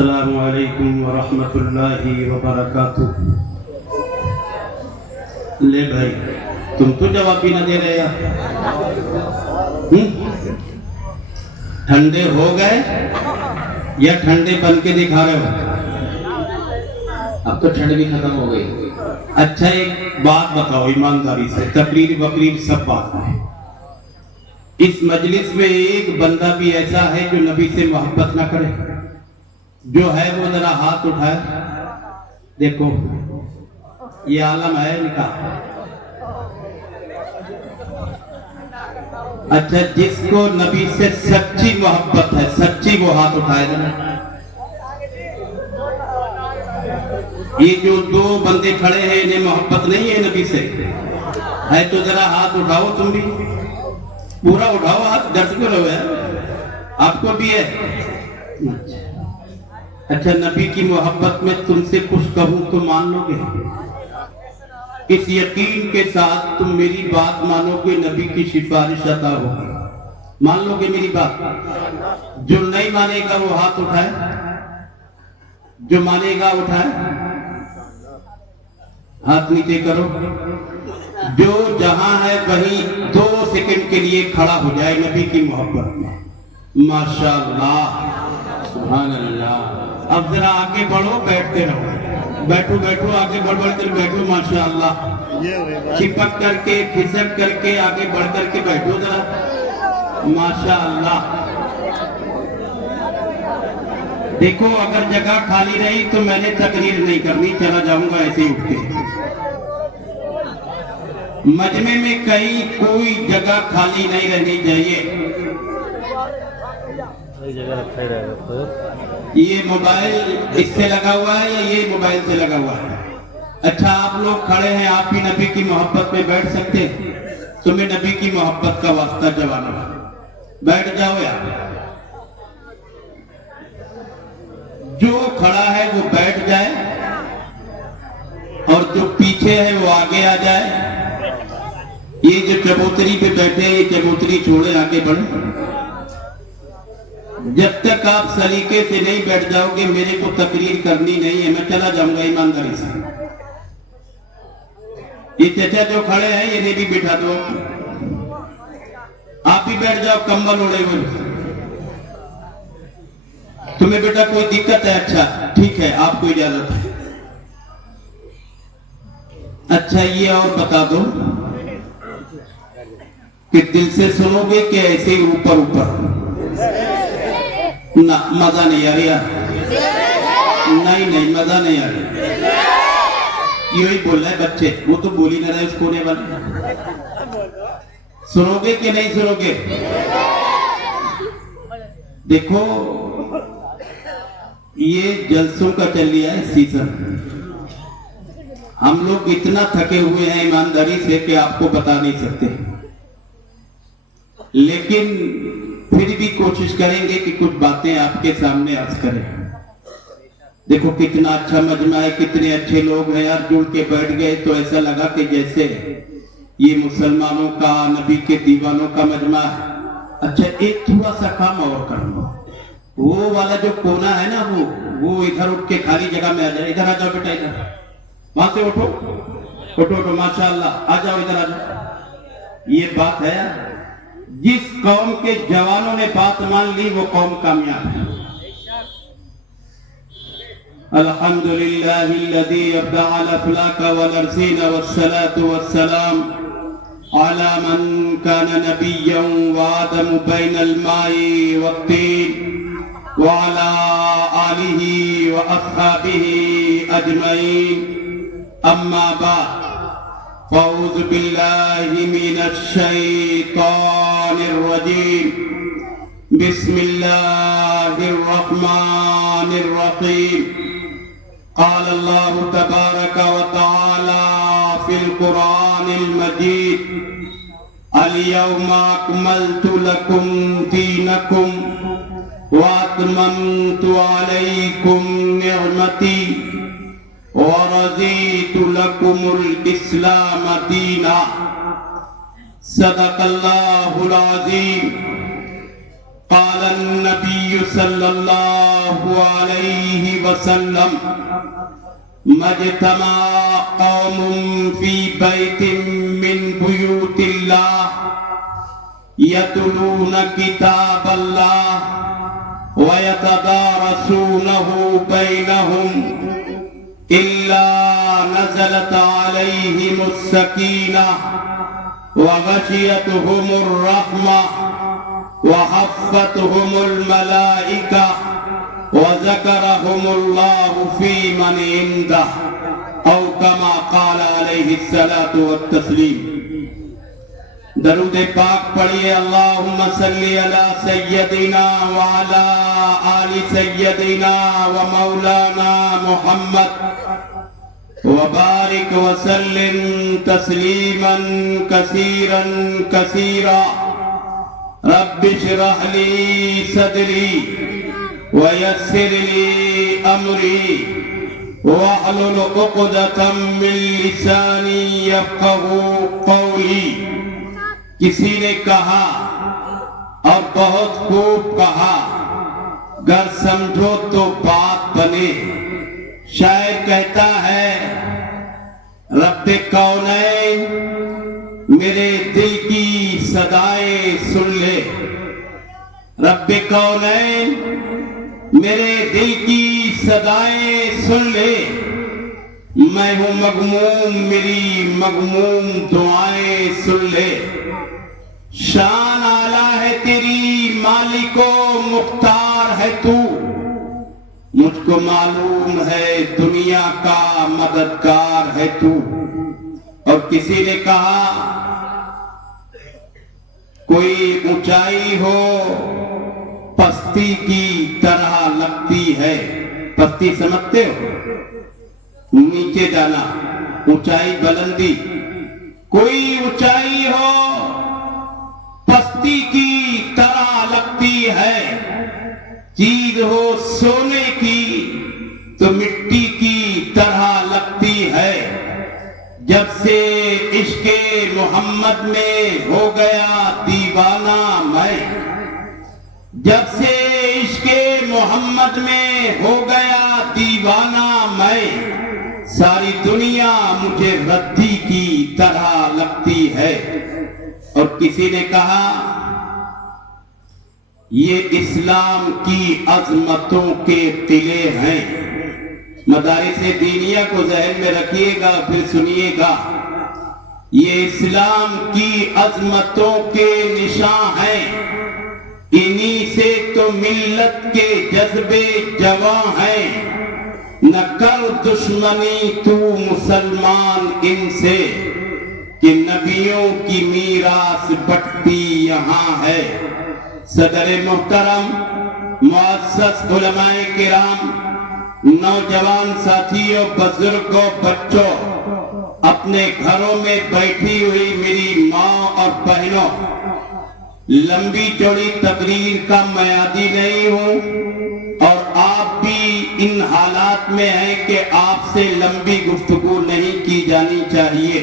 السلام علیکم ورحمۃ اللہ وبرکاتہ۔ لے بھائی تم تو جواب بھی نہ دے رہے یار۔ ٹھنڈے ہو گئے یا ٹھنڈے بن کے دکھا رہے ہو؟ اب تو ٹھنڈ بھی ختم ہو گئی۔ اچھا ایک بات بتاؤ ایمانداری سے، تقریر وقریر سب بات ہے، اس مجلس میں ایک بندہ بھی ایسا ہے جو نبی سے محبت نہ کرے؟ جو ہے وہ ذرا ہاتھ اٹھائے، دیکھو یہ عالم ہے نکاح۔ اچھا جس کو نبی سے سچی محبت ہے، سچی، وہ ہاتھ اٹھائے ذرا۔ یہ جو دو بندے کھڑے ہیں انہیں محبت نہیں ہے نبی سے؟ ہے تو ذرا ہاتھ اٹھاؤ، تم بھی پورا اٹھاؤ ہاتھ، درد کیوں رہے ہیں؟ آپ کو بھی ہے؟ اچھا نبی کی محبت میں تم سے کچھ کہوں تو مان لو گے؟ اس یقین کے ساتھ تم میری بات مانو گے نبی کی سفارش عطا ہوگی، مان لو گے میری بات؟ جو نہیں مانے گا وہ ہاتھ اٹھائے، جو مانے گا اٹھائے، ہاتھ نیچے کرو۔ جو جہاں ہے وہیں 2 سیکنڈ کے لیے کھڑا ہو جائے نبی کی محبت میں۔ ماشاءاللہ، سبحان اللہ۔ اب ذرا آگے بڑھو، بیٹھتے رہو، بیٹھو بیٹھو، آگے بڑھ بڑھ کر بیٹھو، ماشاءاللہ، چپک کر کے کھسک کر کے آگے بڑھ کر کے بیٹھو ذرا، ماشاءاللہ۔ دیکھو اگر جگہ خالی رہی تو میں نے تقریر نہیں کرنی، چلا جاؤں گا ایسے ہی اٹھ کے۔ مجمع میں کہیں کوئی جگہ خالی نہیں رہنی چاہیے۔ یہ موبائل اس سے لگا ہوا ہے یا یہ موبائل سے لگا ہوا ہے؟ اچھا آپ لوگ کھڑے ہیں، آپ بھی نبی کی محبت میں بیٹھ سکتے ہیں؟ تمہیں نبی کی محبت کا واسطہ جوانو، بیٹھ جاؤ یار۔ جو کھڑا ہے وہ بیٹھ جائے اور جو پیچھے ہے وہ آگے آ جائے۔ یہ جو چبوتری پہ بیٹھے ہیں یہ چبوتری چھوڑے، آگے بڑھیں۔ جب تک آپ سلیقے سے نہیں بیٹھ جاؤ گے میرے کو تقریر کرنی نہیں ہے، میں چلا جاؤں گا ایمانداری سے۔ یہ چچا جو کھڑے ہیں انہیں بھی بٹھا دو، آپ بھی بیٹھ جاؤ کمبل اوڑے ہوئے۔ تمہیں بیٹا کوئی دقت ہے؟ اچھا ٹھیک ہے، آپ کو اجازت ہے۔ اچھا یہ اور بتا دو کہ دل سے سنو گے کہ ایسے ہی اوپر اوپر؟ نہ مزہ نہیں آ رہا، نہیں مزہ نہیں آ رہا۔ یہی بول رہے بچے، وہ تو بول ہی نہ رہے اس کونے والے۔ سنو گے کہ نہیں سنو گے؟ دیکھو یہ جلسوں کا چل رہا ہے سیزن، ہم لوگ اتنا تھکے ہوئے ہیں ایمانداری سے کہ آپ کو بتا نہیں سکتے، لیکن پھر بھی کوشش کریں گے کہ کچھ باتیں آپ کے سامنے عرض کریں۔ دیکھو کتنا اچھا مجمع ہے، کتنے اچھے لوگ ہیں یار، جڑ کے بیٹھ گئے تو ایسا لگا کہ جیسے یہ مسلمانوں کا، نبی کے دیوانوں کا مجمع ہے۔ اچھا ایک تھوڑا سا کام اور کر لو، وہ والا جو کونا ہے نا وہ ادھر اٹھ کے خالی جگہ میں آ جائے، ادھر آ جاؤ بیٹا، ادھر وہاں سے اٹھو اٹھو اٹھو، ماشاءاللہ آ جاؤ ادھر آ جاؤ۔ یہ بات ہے، جس قوم کے جوانوں نے بات مان لی وہ قوم کامیاب ہے۔ الحمدللہ الذی ابدع الافلاک والارضین والصلاة والسلام على من كان نبيا وآدم بين الماء والطين وعلى آله وأصحابه أجمعين، أما بعد، فأعوذ بالله من الشيطان الرجيم، بسم الله الرحمن الرحيم۔ قال الله تبارك وتعالى في القرآن المجيد، اليوم أكملت لكم دينكم وأتممت عليكم نعمتي ورضيت لكم الإسلام دينا۔ صدق اللہ العظیم۔ قال النبي صلى الله عليه وسلم ما اجتمع قوم في بيت من بيوت الله يتلون كتاب الله ويتدارسونه بينهم إلا نزلت عليهم السكينة وغشيتهم الرحمة وحفتهم الملائكة وذكرهم الله في من عنده أو كما قال عليه الصلاة والتسليم. درود پاک پڑھیے. اللہم صلی علی سیدنا وعلی آل سیدنا ومولانا محمد وبارک وسلم تسلیما کثیرا کثیرا. رب اشرح لي صدري ويسر لي امري واحلل عقدة من لساني يفقهوا قولي. کسی نے کہا اور بہت خوب کہا، گر سمجھو تو بات بنے. شاعر کہتا ہے رب کونین میرے دل کی صدائیں سن لے. رب کونین میرے دل کی صدائیں سن لے. میں ہوں مغموم میری مغموم دعائیں سن لے. شان اعلیٰ ہے تیری مالک و مختار ہے تو. مجھ کو معلوم ہے دنیا کا مددگار ہے تو. اور کسی نے کہا کوئی اونچائی ہو پستی کی طرح لگتی ہے. پستی سمجھتے ہو؟ نیچے جانا، اونچائی بلندی. کوئی اونچائی ہو پستی کی طرح لگتی ہے. چیز ہو سونے کی تو مٹی کی طرح لگتی ہے. جب سے عشق محمد میں ہو گیا دیوانہ میں، جب سے عشق محمد میں ہو گیا دیوانہ میں، ساری دنیا مجھے ردی کی طرح لگتی ہے. اور کسی نے کہا یہ اسلام کی عظمتوں کے قلعے ہیں. مدارس دینیہ کو ذہن میں رکھیے گا پھر سنیے گا. یہ اسلام کی عظمتوں کے نشان ہیں. انہی سے تو ملت کے جذبے جواں ہیں. نہ کر دشمنی تو مسلمان ان سے کہ نبیوں کی میراث بٹتی یہاں ہے. صدر محترم، معزز علماء کرام، نوجوان ساتھیوں، بزرگوں، بچوں، اپنے گھروں میں بیٹھی ہوئی میری ماں اور بہنوں، لمبی چوڑی تقریر کا میں عادی نہیں ہوں اور آپ بھی ان حالات میں ہیں کہ آپ سے لمبی گفتگو نہیں کی جانی چاہیے.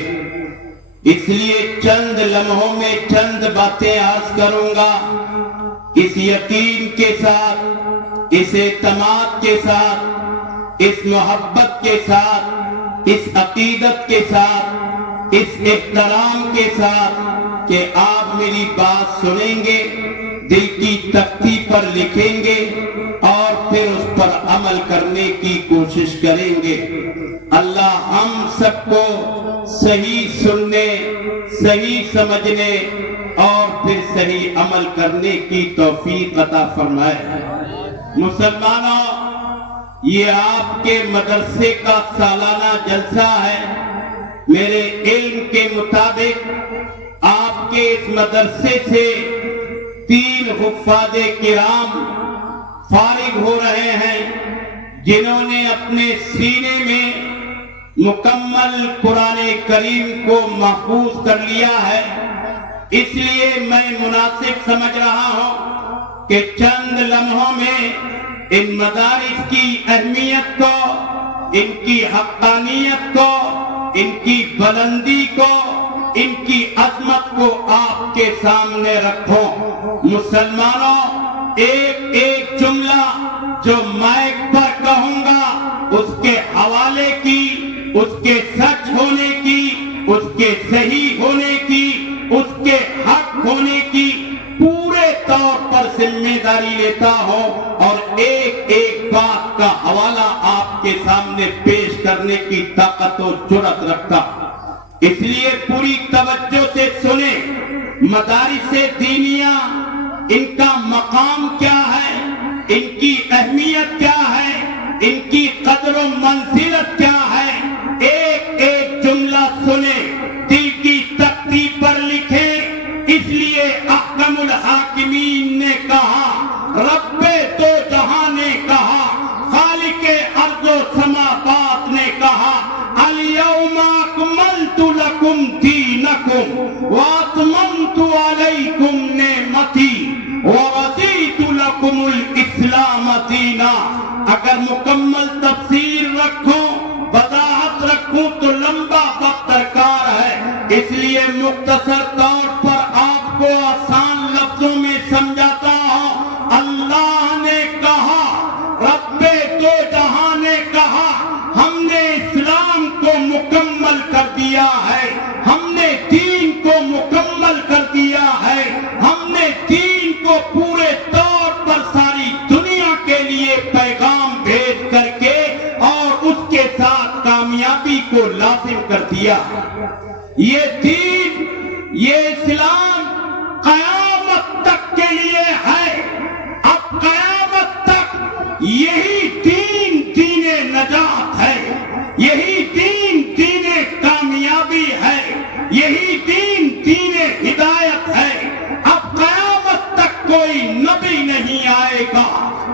اس لیے چند لمحوں میں چند باتیں عرض کروں گا، اس یقین کے ساتھ، اس اعتماد کے ساتھ، اس محبت کے ساتھ، اس عقیدت کے ساتھ، اس احترام کے ساتھ کہ آپ میری بات سنیں گے، دل کی تختی پر لکھیں گے اور پھر اس پر عمل کرنے کی کوشش کریں گے. اللہ ہم سب کو صحیح سننے، صحیح سمجھنے اور پھر صحیح عمل کرنے کی توفیق عطا فرمائے. مسلمانوں، یہ آپ کے مدرسے کا سالانہ جلسہ ہے. میرے علم کے مطابق آپ کے اس مدرسے سے 3 حفاظ کرام فارغ ہو رہے ہیں جنہوں نے اپنے سینے میں مکمل قرآن کریم کو محفوظ کر لیا ہے. اس لیے میں مناسب سمجھ رہا ہوں کہ چند لمحوں میں ان مدارس کی اہمیت کو، ان کی حقانیت کو، ان کی بلندی کو، ان کی عظمت کو آپ کے سامنے رکھوں. مسلمانوں، ایک ایک جملہ جو مائک پر کہوں گا اس کے حوالے کی، اس کے سچ ہونے کی، اس کے صحیح ہونے کی، اس کے حق ہونے کی پورے طور پر ذمہ داری لیتا ہوں اور ایک ایک بات کا حوالہ آپ کے سامنے پیش کرنے کی طاقت و جرأت رکھتا ہوں۔ اس لیے پوری توجہ سے سنیں، مدارس دینیہ ان کا مقام کیا ہے، ان کی اہمیت کیا ہے، ان کی قدر و منزلت کیا ہے، ایک ایک جملہ سنیں، دل کی تختی پر لکھیں۔ اس لیے احکم الحاکمین نے کہا، رب دو جہاں نے کہا، خالق ارض و سماوات نے کہا، الیوم اکملت لکم دینکم واتممت علیکم نعمتی ورضیت لکم الاسلام دینا۔ اگر مکمل تفسیر رکھوں، وضاحت رکھوں تو لمبا وقت درکار ہے، اس لیے مختصر طور پر آپ کو آسان لفظوں میں سمجھاتا ہوں۔ اللہ نے کہا، رب دو جہاں نے کہا، ہم نے اسلام کو مکمل کر دیا ہے، ہم نے دین کو مکمل کر دیا ہے، ہم نے دین کو پورے طور پر ساری دنیا کے لیے پیغام بھیج کر کے اور اس کے ساتھ کامیابی کو لازم کر دیا۔ یہ دین، یہ اسلام قیامت تک کے لیے ہے۔ اب قیامت تک یہی دین دین نجات ہے، یہی دین دین کامیابی ہے، یہی دین دین ہدایت ہے۔ اب قیامت تک کوئی نبی نہیں آئے گا،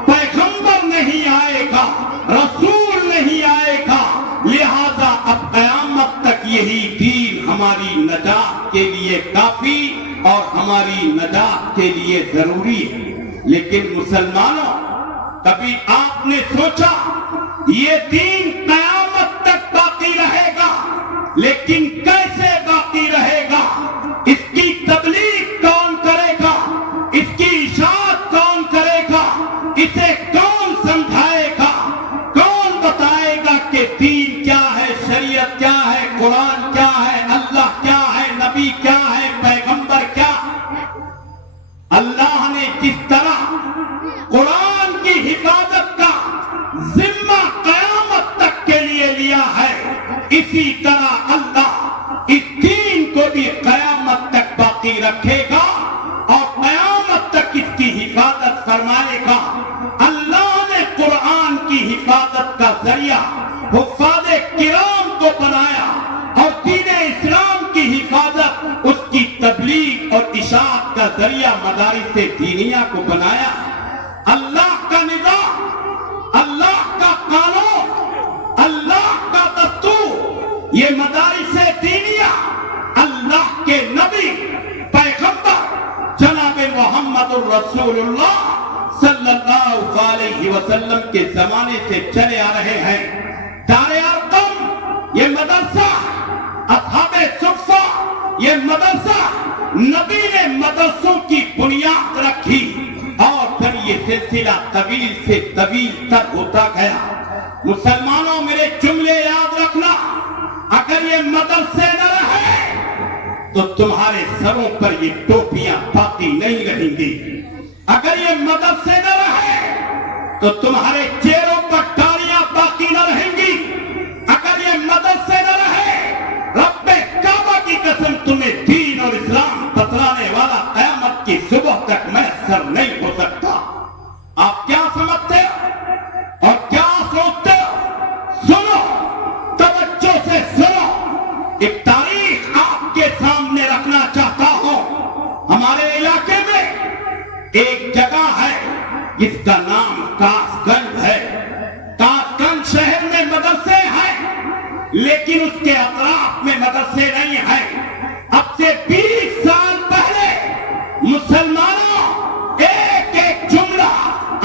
پیغمبر نہیں آئے گا، رسول نہیں آئے گا، لہذا اب قیامت تک یہی دین ہماری نجات کے لیے کافی اور ہماری نجات کے لیے ضروری ہے۔ لیکن مسلمانوں، کبھی آپ نے سوچا یہ دین قیامت تک باقی رہے گا، لیکن کیسے باقی رہے گا؟ اس کی تبلیغ کون کرے گا؟ اس کی اشاعت کون کرے گا؟ اسے کون سمجھائے گا؟ کون بتائے گا کہ دین کیا ہے، شریعت کیا ہے، قرآن کیا ہے، اللہ کیا ہے، نبی کیا ہے، پیغمبر کیا؟ اللہ نے جس طرح قرآن کی حفاظت کا ذمہ قیامت تک کے لیے لیا ہے، اسی طرح اللہ اس دین کو بھی قیامت تک باقی رکھے گا اور قیامت تک اس کی حفاظت فرمائے گا۔ اللہ نے قرآن کی حفاظت کا ذریعہ حفاظ کرام کو بنایا اور دین اسلام کی حفاظت، اس کی تبلیغ اور اشاعت کا ذریعہ مدارس دینیہ کو بنایا۔ اللہ کا نظام، اللہ کا قانون، اللہ کا دستور، یہ مدارس دینیہ اللہ کے نبی پیغمبر جناب محمد الرسول اللہ صلی اللہ علیہ وسلم کے زمانے سے چلے آ رہے ہیں۔ دار ارقم یہ مدرسہ، اصحاب صفہ یہ مدرسہ، نبی نے مدرسوں کی بنیاد رکھی اور پھر یہ سلسلہ طویل سے طویل تر ہوتا گیا۔ مسلمانوں میرے جملے یاد رکھنا، اگر یہ مدرسے نہ رہے تو تمہارے سروں پر یہ ٹوپیاں باقی نہیں رہیں گی، اگر یہ مدرسے نہ رہے تو تمہارے چہروں پر داڑیاں باقی نہ رہیں گی، اگر یہ مدرسے نہ رہے رب کعبہ کی قسم تمہیں دین اور اسلام بتلانے والا قیامت کی صبح تک میسر نہیں ہو سکتا۔ آپ کیا سمجھتے ہو اور کیا سوچتے ہو؟ سنو، توجہ سے سنو، ایک تاریخ آپ کے سامنے رکھنا چاہتا ہوں۔ ہمارے علاقے میں ایک جگہ ہے جس کا نام کاس گنج ہے۔ کاس گنج شہر میں مدرسے ہیں لیکن اس کے اطراف میں مدرسے نہیں ہیں۔ اب سے 20 سال پہلے مسلمانوں ایک ایک جملہ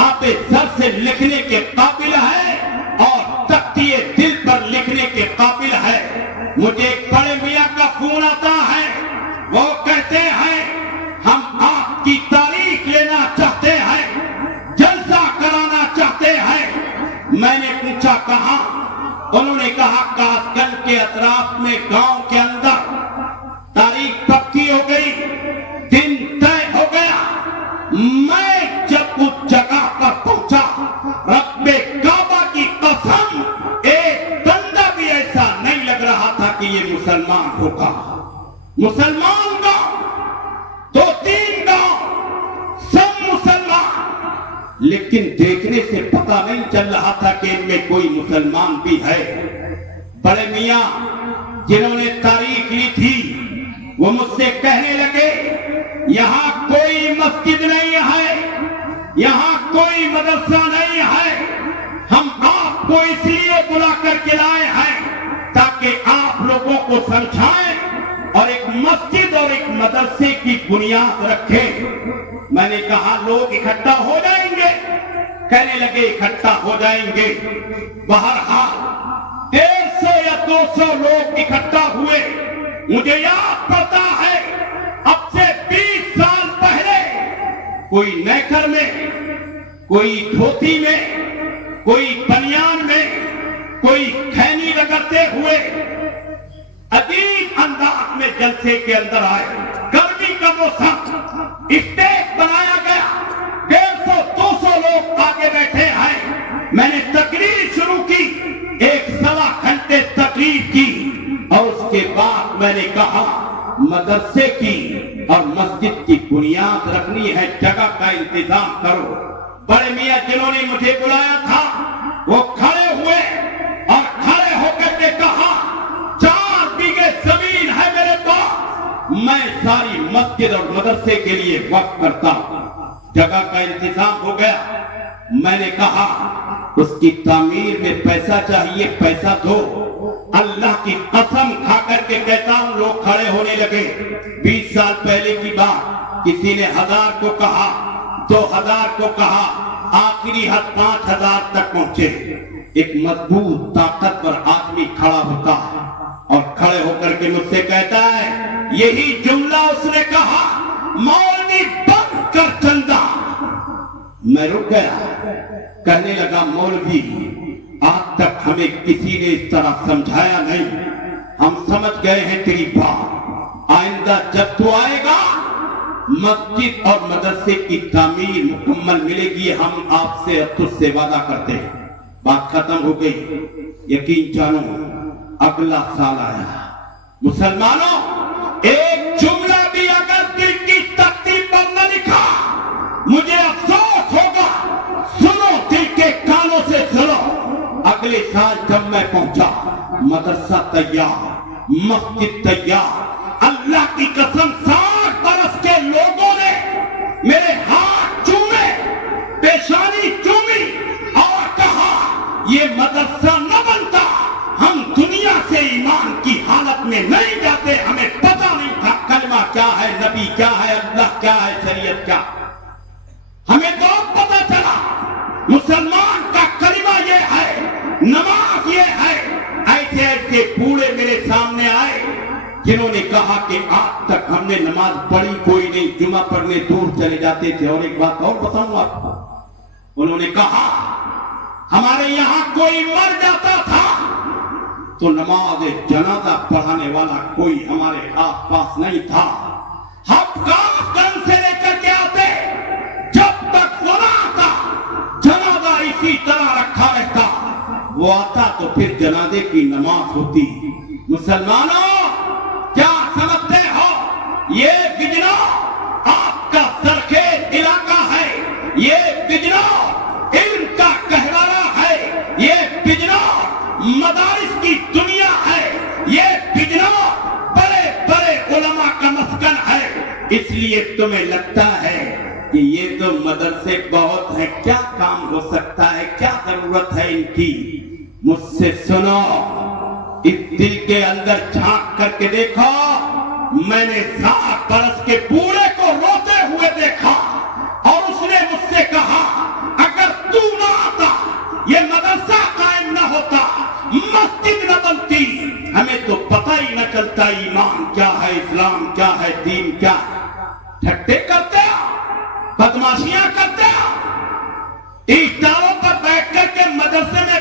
آپ سر سے لکھنے کے قابل ہے اور تختی دل پر لکھنے کے قابل ہے۔ مجھے ایک بڑے میاں کا فون آتا ہے، وہ کہتے ہیں ہم آپ کی تاریخ لینا چاہتے ہیں، میں نے پوچھا کہاں؟ انہوں نے کہا کاسگنج کے اطراف میں گاؤں کے اندر۔ تاریخ پکی ہو گئی، دن طے ہو گیا۔ میں جب اس جگہ پر پہنچا، رب کعبہ کی قسم ایک بندہ بھی ایسا نہیں لگ رہا تھا کہ یہ مسلمان ہوگا۔ مسلمان گاؤں، 2-3 گاؤں، سب مسلمان، لیکن دیکھنے سے پتہ نہیں چل رہا تھا کہ ان میں کوئی مسلمان بھی ہے۔ بڑے میاں جنہوں نے تاریخ لی تھی وہ مجھ سے کہنے لگے یہاں کوئی مسجد نہیں ہے، یہاں کوئی مدرسہ نہیں ہے، ہم آپ کو اس لیے بلا کر کے لائے ہیں تاکہ آپ لوگوں کو سمجھائیں اور ایک مسجد اور ایک مدرسے کی بنیاد رکھیں۔ میں نے کہا لوگ اکٹھا ہو جائیں گے؟ کہنے لگے اکٹھا ہو جائیں گے۔ بہرحال 150 یا 200 لوگ اکٹھا ہوئے۔ مجھے یاد پڑتا ہے اب سے 20 سال پہلے کوئی نیکر میں، کوئی دھوتی میں، کوئی بنیان میں، کوئی کھینی رگڑتے ہوئے عجیب انداز میں جلسے کے اندر آئے۔ گرمی کا موسم، اسٹیج بنایا گیا، 150-200 لوگ آگے بیٹھے ہیں۔ میں نے تقریر شروع کی، 1.25 گھنٹے تقریر کی، اور اس کے بعد میں نے کہا مدرسے کی اور مسجد کی بنیاد رکھنی ہے، جگہ کا انتظام کرو۔ بڑے میاں جنہوں نے مجھے بلایا تھا وہ کھڑے ہوئے اور کھڑے ہو کر کے کہا 4 بیگھے زمین ہے میرے پاس، میں ساری مسجد اور مدرسے کے لیے وقف کرتا ہوں۔ جگہ کا انتظام ہو گیا۔ میں نے کہا اس کی تعمیر میں پیسہ چاہیے، پیسہ دو۔ اللہ کی قسم کھا کر کے کہتا ہوں لوگ کھڑے ہونے لگے۔ 20 سال پہلے کی بات، کسی نے 1000 کو کہا، 2000 کو کہا، آخری حد 5000 تک پہنچے۔ ایک مضبوط طاقتور آدمی کھڑا ہوتا ہے اور کھڑے ہو کر کے مجھ سے کہتا ہے یہی جملہ اس نے کہا، مولوی بند کر چندہ۔ میں رک گیا، کہنے لگا مولوی آج تک ہمیں کسی نے اس طرح سمجھایا نہیں، ہم سمجھ گئے ہیں تیری بات، آئندہ جب تو آئے گا مسجد اور مدرسے کی تعمیر مکمل ملے گی، ہم آپ سے اور تجھ سے وعدہ کرتے ہیں۔ بات ختم ہو گئی۔ یقین جانو اگلا سال آیا۔ مسلمانوں، ایک جملہ بھی اگر دل کی تختی پر نہ لکھا مجھے افسوس ہوگا۔ سنو، دل کے کانوں سے سنو۔ اگلے سال جب میں پہنچا، مدرسہ تیار، مسجد تیار، اللہ کی قسم 60 برس کے لوگوں نے میرے ہاتھ چومے، پیشانی چومی اور کہا یہ مدرسہ نہ بنتا ہم دنیا سے ایمان کی حالت میں نہیں جاتے۔ ہمیں پتہ نہیں تھا کلمہ کیا ہے، نبی کیا ہے، اللہ کیا ہے، شریعت کیا۔ ہمیں تو پتہ چلا مسلمان کا کلمہ یہ ہے، نماز یہ ہے۔ ایسے ایسے بوڑھے میرے سامنے آئے جنہوں نے کہا کہ آج تک ہم نے نماز پڑھی کوئی نہیں، جمعہ پڑھنے دور چلے جاتے تھے۔ اور ایک بات اور بتاؤں آپ کو، انہوں نے کہا ہمارے یہاں کوئی مر جاتا تھا تو نماز جنازہ پڑھانے والا کوئی ہمارے آس پاس نہیں تھا۔ ہم کافگنج سے لے کر کے آتے، جب تک وہ نہ آتا جنازہ اسی طرح رکھا رہتا، وہ آتا تو پھر جنازے کی نماز ہوتی۔ مسلمانوں، کیا سمجھتے ہو یہ بجنور آپ کا سرخیز علاقہ ہے، یہ بجنور علم کا گہوارہ ہے، یہ بجنور مدارس کی دنیا ہے، یہ بجنور بڑے بڑے علماء کا مسکن ہے۔ اس لیے تمہیں لگتا ہے کہ یہ تو مدرسے بہت ہیں، کیا کام ہو سکتا ہے، کیا ضرورت ہے ان کی۔ مجھ سے سنو، اس دل کے اندر جھانک کر کے دیکھو، میں نے 60 برس کے بوڑھے کو روتے ہوئے دیکھا اور اس نے مجھ سے کہا اگر تو نہ آتا، یہ مدرسہ قائم نہ ہوتا، مسجد نہ بنتی، ہمیں تو پتہ ہی نہ چلتا ایمان کیا ہے، اسلام کیا ہے، دین کیا ہے۔ ٹھٹے کرتے ہو، بدماشیاں کرتے ہو، ٹیچروں پر بیٹھ کر کے مدرسے میں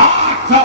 800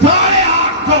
850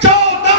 14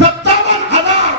57,000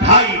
2.5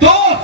2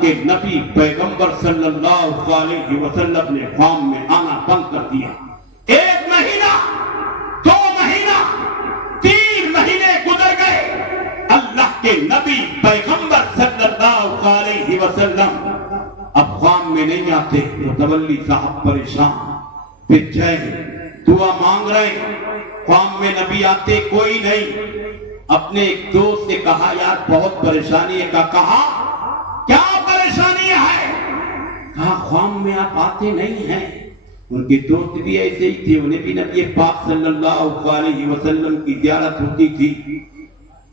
کے نبی پیغمبر صلی اللہ علیہ وسلم نے قوم میں آنا بند کر دیا. 1 مہینہ 2 مہینہ 3 مہینے گزر گئے. اللہ کے نبی پیغمبر صلی اللہ علیہ وسلم اب قوم میں نہیں آتے. متولی صاحب پریشان, پھر جائے دعا مانگ رہے. قوم میں نبی آتے کوئی نہیں. اپنے ایک دوست سے کہا یار بہت پریشانی ہے. کہا کیا پریشانی ہے؟ کہا قوم میں آپ آتے نہیں ہیں. ان کے دوست بھی ایسے ہی تھے, انہیں بھی نبی پاک صلی اللہ علیہ وسلم کی زیارت ہوتی تھی.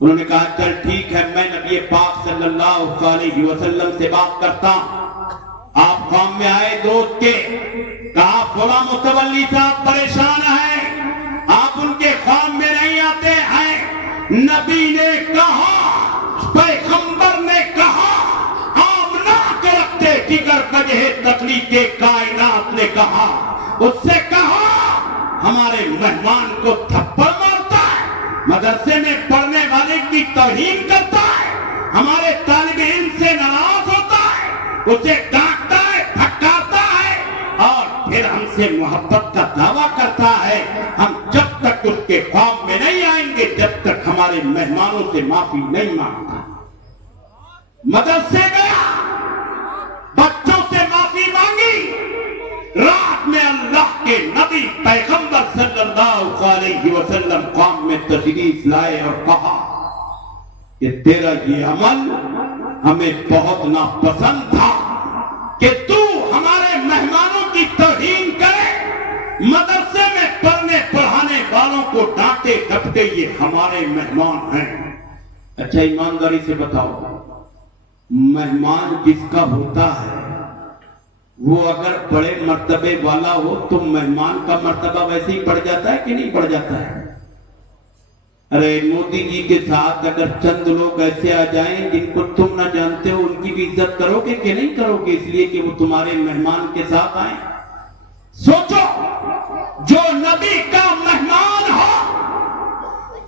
انہوں نے کہا چل ٹھیک ہے, میں نبی پاک صلی اللہ علیہ وسلم سے بات کرتا ہوں. آپ قوم میں آئے دوست کے, کہا فلاں متولی صاحب پریشان ہیں, آپ ان کے قوم میں نہیں آتے ہیں. نبی نے کہا, پیغمبر نے کہا, آمنہ کے رکھتے فکر کجہ تکلیف کے کائنات نے کہا, اس سے کہا ہمارے مہمان کو تھپڑ مارتا ہے, مدرسے میں پڑھنے والے کی توہین کرتا ہے, ہمارے طالب علم سے ناراض ہوتا ہے, اسے ڈانٹتا ہے, پھٹکارتا ہے, اور پھر ہم سے محبت کا دعویٰ کرتا ہے. ہم جب تک اس کے قوم میں نہیں آئیں گے جب تک ہمارے مہمانوں سے معافی نہیں مانگتا. مدرسے گیا, بچوں سے معافی مانگی. رات میں اللہ کے نبی پیغمبر صلی اللہ علیہ وسلم قوم میں تشریف لائے اور کہا کہ تیرا یہ عمل ہمیں بہت ناپسند تھا کہ تو ہمارے مہمانوں کی توہین کرے, مدرسے میں پڑھنے پڑھانے والوں کو ڈانٹے ڈپٹے, یہ ہمارے مہمان ہیں. اچھا ایمانداری سے بتاؤ, مہمان جس کا ہوتا ہے وہ اگر بڑے مرتبے والا ہو تو مہمان کا مرتبہ ویسے ہی بڑھ جاتا ہے کہ نہیں بڑھ جاتا ہے؟ ارے مودی جی کے ساتھ اگر چند لوگ ایسے آ جائیں جن کو تم نہ جانتے ہو, ان کی بھی عزت کرو گے کہ نہیں کرو گے, اس لیے کہ وہ تمہارے مہمان کے ساتھ آئیں؟ سوچو, جو نبی کا مہمان ہو,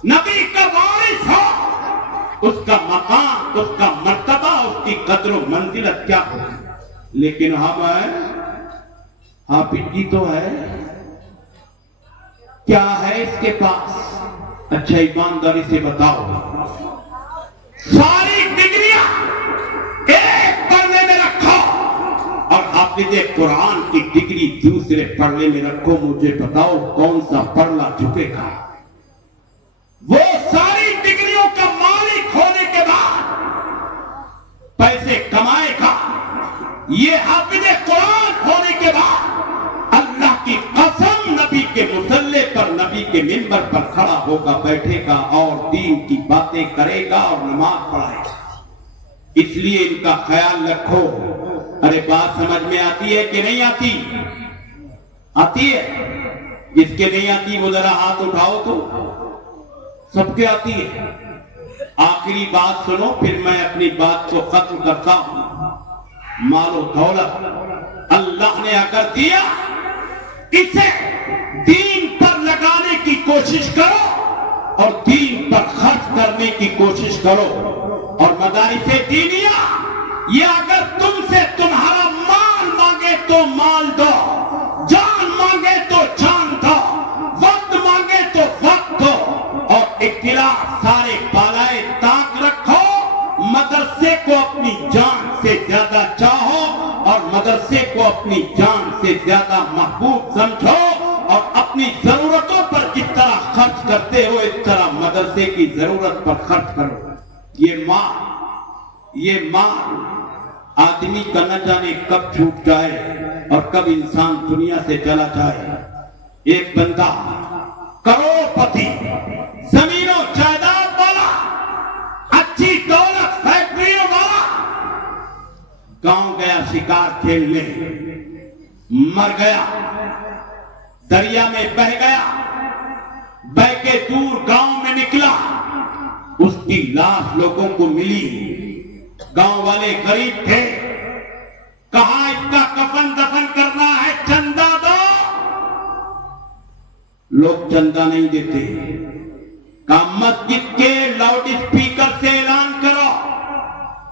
نبی کا وارث ہو, اس کا مقام, اس کا مرتبہ, اس کی قدر و منزلت کیا ہو. لیکن ہم ہیں, حافظ جی تو ہے, کیا ہے اس کے پاس؟ اچھا ایمانداری سے بتاؤ, ساری ڈگریاں ایک پڑھنے میں رکھو اور حافظ قرآن کی ڈگری دوسرے پڑھنے میں رکھو, مجھے بتاؤ کون سا پڑھنا جھکے گا؟ وہ ساری ڈگریوں کا مالک ہونے کے بعد پیسے کمائے گا, یہ حافظ قرآن ہونے کے بعد اللہ کی قسم نبی کے مصلے پر, نبی کے منبر پر کھڑا ہوگا, بیٹھے گا اور دین کی باتیں کرے گا اور نماز پڑھائے گا. اس لیے ان کا خیال رکھو. ارے بات سمجھ میں آتی ہے کہ نہیں آتی؟ آتی ہے؟ جس کے نہیں آتی وہ ذرا ہاتھ اٹھاؤ تو. سب کے آتی ہے. آخری بات سنو پھر میں اپنی بات کو ختم کرتا ہوں. مال و دولت اللہ نے اگر دیا, اسے دین پر لگانے کی کوشش کرو اور دین پر خرچ کرنے کی کوشش کرو. اور مدارس دینیہ یہ اگر تم سے تمہارا مال مانگے تو مال دو, جان مانگے تو جان دو, وقت مانگے تو وقت دو, اور اختلاف سارے بالائے طاق رکھو. مدرسے کو اپنی جان سے زیادہ چاہو اور مدرسے کو اپنی جان سے زیادہ محبوب سمجھو, اور اپنی ضرورتوں پر جس طرح خرچ کرتے ہو اس طرح مدرسے کی ضرورت پر خرچ کرو. یہ مال آدمی کا نہ جانے کب چھوٹ جائے اور کب انسان دنیا سے چلا جائے. ایک بندہ کروڑ پتی, زمین و جائیداد والا, اچھی دولت فیکٹریوں والا, گاؤں گیا شکار کھیلنے, مر گیا, دریا میں بہ گیا, بہ کے دور گاؤں میں نکلا, اس کی لاش لوگوں کو ملی. گاؤں والے غریب تھے, کہاں اس کا کفن دفن کرنا ہے, چندہ دو. لوگ چندہ نہیں دیتے. کہا مسجد کے لاؤڈ اسپیکر سے اعلان کرو,